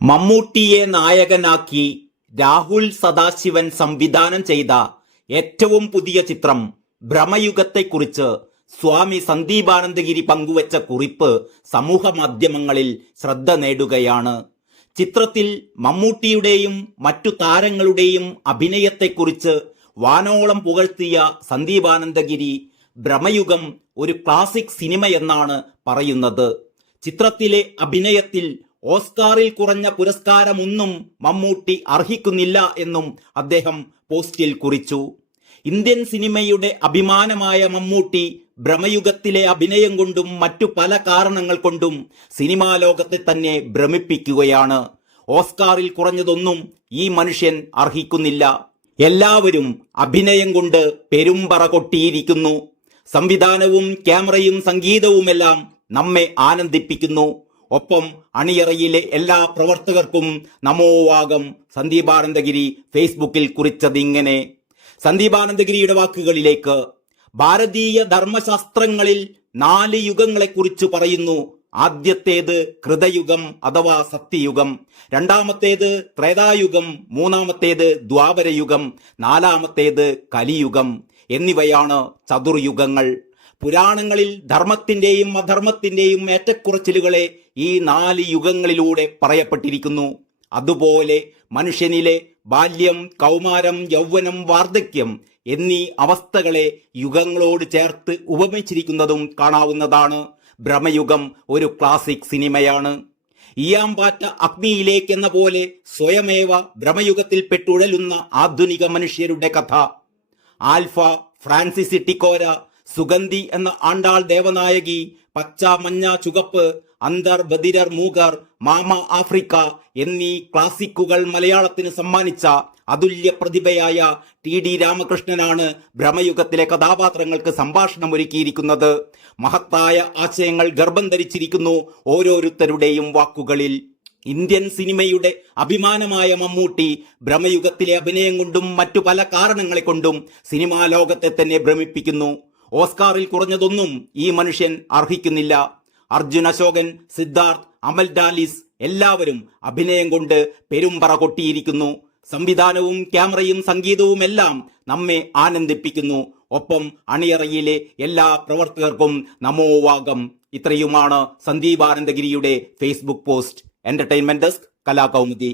മമ്മൂട്ടിയെ നായകനാക്കി രാഹുൽ സദാശിവൻ സംവിധാനം ചെയ്ത ഏറ്റവും പുതിയ ചിത്രം ഭ്രമയുഗത്തെക്കുറിച്ച് സ്വാമി സന്ദീപാനന്ദഗിരി പങ്കുവച്ച കുറിപ്പ് സമൂഹ മാധ്യമങ്ങളിൽ ശ്രദ്ധ നേടുകയാണ്. ചിത്രത്തിൽ മമ്മൂട്ടിയുടെയും മറ്റു താരങ്ങളുടെയും അഭിനയത്തെക്കുറിച്ച് വാനോളം പുകഴ്ത്തിയ സന്ദീപാനന്ദഗിരി ഭ്രമയുഗം ഒരു ക്ലാസിക് സിനിമയെന്നാണ് പറയുന്നത്. ചിത്രത്തിലെ അഭിനയത്തിൽ ഓസ്കാറിൽ കുറഞ്ഞ പുരസ്കാരമൊന്നും മമ്മൂട്ടി അർഹിക്കുന്നില്ല എന്നും അദ്ദേഹം പോസ്റ്റിൽ കുറിച്ചു. ഇന്ത്യൻ സിനിമയുടെ അഭിമാനമായ മമ്മൂട്ടി ഭ്രമയുഗത്തിലെ അഭിനയം കൊണ്ടും മറ്റു പല കാരണങ്ങൾ കൊണ്ടും സിനിമാ ലോകത്തെ തന്നെ ഭ്രമിപ്പിക്കുകയാണ്. ഓസ്കാറിൽ കുറഞ്ഞതൊന്നും ഈ മനുഷ്യൻ അർഹിക്കുന്നില്ല. എല്ലാവരും അഭിനയം കൊണ്ട് പെരുമ്പറ കൊട്ടിയിരിക്കുന്നു. സംവിധാനവും ക്യാമറയും സംഗീതവുമെല്ലാം നമ്മെ ആനന്ദിപ്പിക്കുന്നു. ഒപ്പം അണിയറയിലെ എല്ലാ പ്രവർത്തകർക്കും നമോവാകം സന്ദീപാനന്ദഗിരി ഫേസ്ബുക്കിൽ കുറിച്ചതിങ്ങനെ. സന്ദീപാനന്ദഗിരിയുടെ വാക്കുകളിലേക്ക്. ഭാരതീയ ധർമ്മശാസ്ത്രങ്ങളിൽ 4 യുഗങ്ങളെക്കുറിച്ച് പറയുന്നു. ആദ്യത്തേത് കൃതയുഗം അഥവാ സത്യയുഗം, രണ്ടാമത്തേത് ത്രേതായുഗം, മൂന്നാമത്തേത് ദ്വാപരയുഗം, നാലാമത്തേത് കലിയുഗം എന്നിവയാണ് ചതുർയുഗങ്ങൾ. പുരാണങ്ങളിൽ ധർമ്മത്തിന്റെയും അധർമ്മത്തിന്റെയും ഏറ്റക്കുറച്ചിലുകളെ ഈ 4 യുഗങ്ങളിലൂടെ പറയപ്പെട്ടിരിക്കുന്നു. അതുപോലെ മനുഷ്യനിലെ ബാല്യം, കൗമാരം, യൗവനം, വാർദ്ധക്യം എന്നീ അവസ്ഥകളെ യുഗങ്ങളോട് ചേർത്ത് ഉപമിച്ചിരിക്കുന്നതും കാണാവുന്നതാണ്. ഭ്രമയുഗം ഒരു ക്ലാസിക് സിനിമയാണ്. ഈയാമ്പാറ്റ അഗ്നിയിലേക്കെന്ന പോലെ സ്വയമേവ ഭ്രമയുഗത്തിൽ പെട്ടുഴലുന്ന ആധുനിക മനുഷ്യരുടെ കഥ. ആൽഫ, ഫ്രാൻസിസ് ടിക്കോര, സുഗന്ധി എന്ന ആണ്ടാൾ ദേവനായകി, പച്ച, മഞ്ഞ, ചുവപ്പ്, അന്തർ, ബദിരർ, മൂകർ, മാമ ആഫ്രിക്ക എന്നീ ക്ലാസിക്കുകൾ മലയാളത്തിന് സമ്മാനിച്ച അതുല്യ പ്രതിഭയായ ടി രാമകൃഷ്ണനാണ് ഭ്രമയുഗത്തിലെ കഥാപാത്രങ്ങൾക്ക് സംഭാഷണം ഒരുക്കിയിരിക്കുന്നത്. മഹത്തായ ആശയങ്ങൾ ഗർഭം ധരിച്ചിരിക്കുന്നു ഓരോരുത്തരുടെയും വാക്കുകളിൽ. ഇന്ത്യൻ സിനിമയുടെ അഭിമാനമായ മമ്മൂട്ടി ഭ്രമയുഗത്തിലെ അഭിനയം കൊണ്ടും മറ്റു പല കാരണങ്ങളെ കൊണ്ടും സിനിമാ ലോകത്തെ തന്നെ ഭ്രമിപ്പിക്കുന്നു. ഓസ്കാറിൽ കുറഞ്ഞതൊന്നും ഈ മനുഷ്യൻ അർഹിക്കുന്നില്ല. അർജുൻ അശോകൻ, സിദ്ധാർത്ഥ്, അമൽ ഡാലിസ് എല്ലാവരും അഭിനയം കൊണ്ട് പെരുമ്പറ കൊട്ടിയിരിക്കുന്നു. സംവിധാനവും ക്യാമറയും സംഗീതവും എല്ലാം നമ്മെ ആനന്ദിപ്പിക്കുന്നു. ഒപ്പം അണിയറയിലെ എല്ലാ പ്രവർത്തകർക്കും നമോവാകം. ഇത്രയുമാണ് സന്ദീപാനന്ദഗിരിയുടെ Facebook post. Entertainment desk, Kalakaumudi.